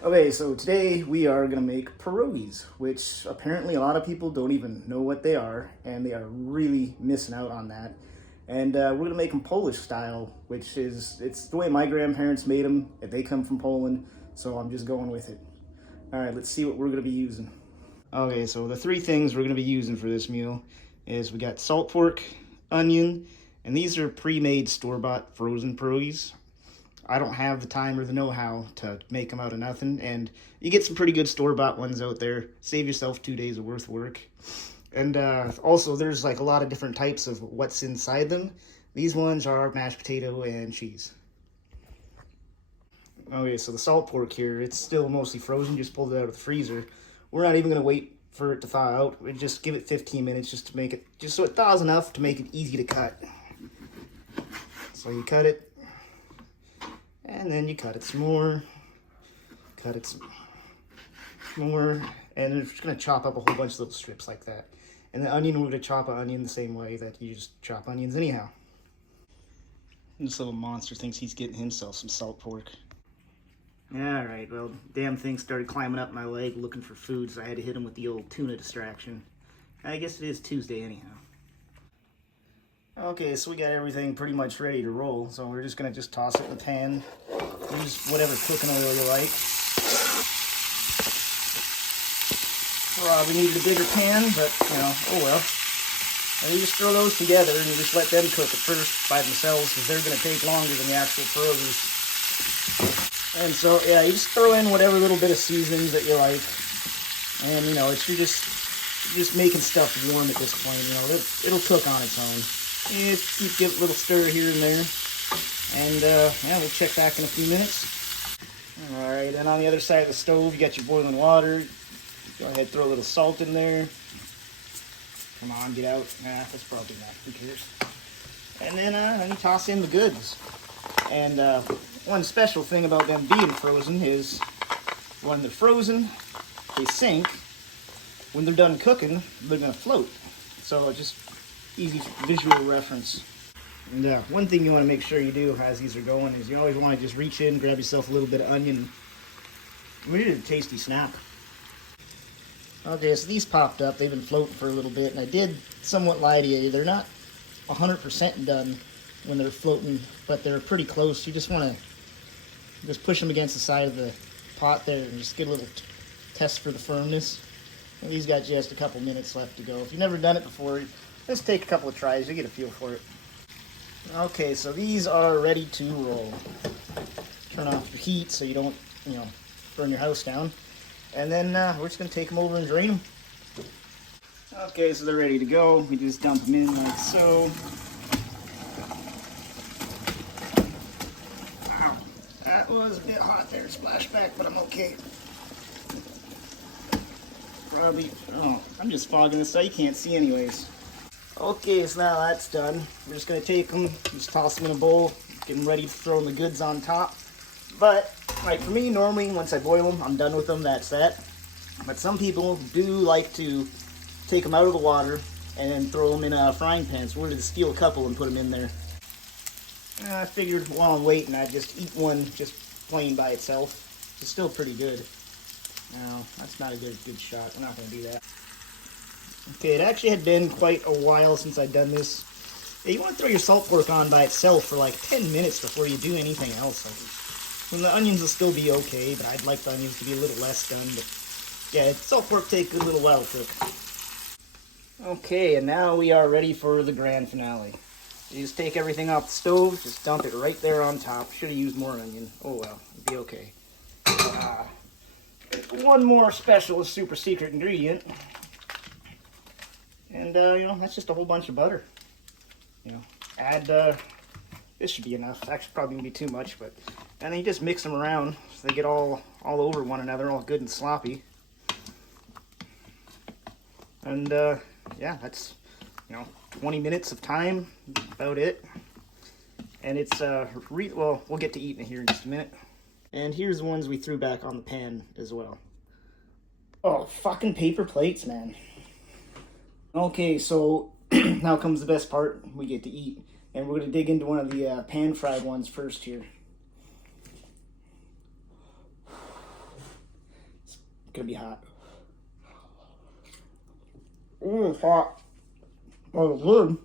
Okay, so today we are gonna make pierogis, which apparently a lot of people don't even know what they are, and they are really missing out on that. And we're gonna make them Polish style, which it's the way my grandparents made them. They come from Poland, so I'm just going with it. All right, let's see what we're gonna be using. Okay, so the three things we're gonna be using for this meal is we got salt pork, onion, and these are pre-made store-bought frozen pierogis. I don't have the time or the know-how to make them out of nothing, and you get some pretty good store-bought ones out there. Save yourself 2 days of worth of work. And also, there's like a lot of different types of what's inside them. These ones are mashed potato and cheese. Okay, so the salt pork here, it's still mostly frozen. Just pulled it out of the freezer. We're not even gonna wait for it to thaw out. We just give it 15 minutes just to make it, just so it thaws enough to make it easy to cut. So you cut it. And then you cut it some more, cut it some more, and we're just gonna chop up a whole bunch of little strips like that. And the onion, we're gonna chop an onion the same way that you just chop onions anyhow. This little monster thinks he's getting himself some salt pork. Alright, well, damn thing started climbing up my leg looking for food, so I had to hit him with the old tuna distraction. I guess it is Tuesday anyhow. Okay, so we got everything pretty much ready to roll, so we're just gonna toss it in the pan. Use whatever cooking oil you like. Probably needed a bigger pan, but oh well. And you just throw those together and you just let them cook at first by themselves because they're gonna take longer than the actual pierogies. And so yeah, you just throw in whatever little bit of seasonings that you like, and it's you're just making stuff warm at this point. It'll cook on its own. You just give it a little stir here and there. And yeah, we'll check back in a few minutes. Alright, and on the other side of the stove, you got your boiling water. Go ahead, throw a little salt in there. Come on, get out. Nah, that's probably enough. Who cares? And then you toss in the goods. And one special thing about them being frozen is when they're frozen, they sink. When they're done cooking, they're going to float. So just easy visual reference. And one thing you want to make sure you do as these are going is you always want to just reach in, grab yourself a little bit of onion. We need a tasty snack. Okay, so these popped up. They've been floating for a little bit, and I did somewhat lie to you. They're not 100% done when they're floating, but they're pretty close. You just want to just push them against the side of the pot there and just get a little test for the firmness. And these got just a couple minutes left to go. If you've never done it before, just take a couple of tries. You get a feel for it. Okay, so these are ready to roll. Turn off your heat so you don't, burn your house down. And then we're just going to take them over and drain them. Okay, so they're ready to go. We just dump them in like so. Wow, that was a bit hot there, splashback, but I'm okay. Probably, I'm just fogging this so you can't see anyways. Okay, so now that's done. We're just going to take them, just toss them in a bowl, get them ready to throw the goods on top. But, like for me, normally once I boil them, I'm done with them, that's that. But some people do like to take them out of the water and then throw them in a frying pan. So we're going to steal a couple and put them in there. I figured while I'm waiting, I'd just eat one just plain by itself. It's still pretty good. No, that's not a good shot. We're not going to do that. Okay, it actually had been quite a while since I'd done this. Yeah, you want to throw your salt pork on by itself for like 10 minutes before you do anything else. When the onions will still be okay, but I'd like the onions to be a little less done. But yeah, salt pork take a little while to cook. Okay, and now we are ready for the grand finale. You just take everything off the stove, just dump it right there on top. Should have used more onion. Oh well, it'll be okay. One more special super secret ingredient. And, that's just a whole bunch of butter. Add, this should be enough. Actually, probably going to be too much, but... And then you just mix them around so they get all over one another, all good and sloppy. And, yeah, that's, 20 minutes of time, about it. And it's, well, we'll get to eating it here in just a minute. And here's the ones we threw back on the pan as well. Oh, fucking paper plates, man. Okay, so now comes the best part. We get to eat. And we're going to dig into one of the pan-fried ones first here. gonna be hot. Ooh, it's hot. Oh, it's good.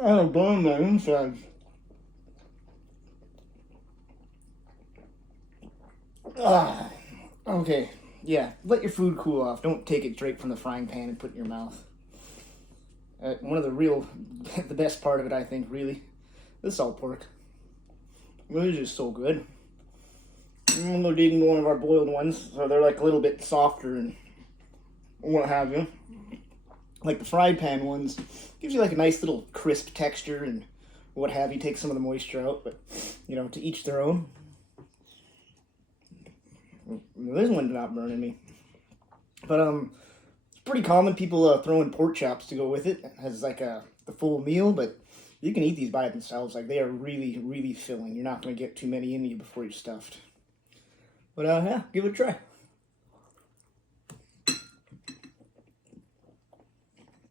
I don't burn my insides. Ah, okay. Yeah, let your food cool off. Don't take it straight from the frying pan and put it in your mouth. One of the best part of it, I think, really, the salt pork. It is just so good. I'm gonna dig into one of our boiled ones, so they're like a little bit softer and what have you. Like the fried pan ones, gives you like a nice little crisp texture and what have you. Take some of the moisture out, but you know, to each their own. This one's not burning me, but it's pretty common. People throwing pork chops to go with it as like the full meal, but you can eat these by themselves. Like they are really, really filling. You're not gonna get too many in you before you're stuffed. But yeah, give it a try.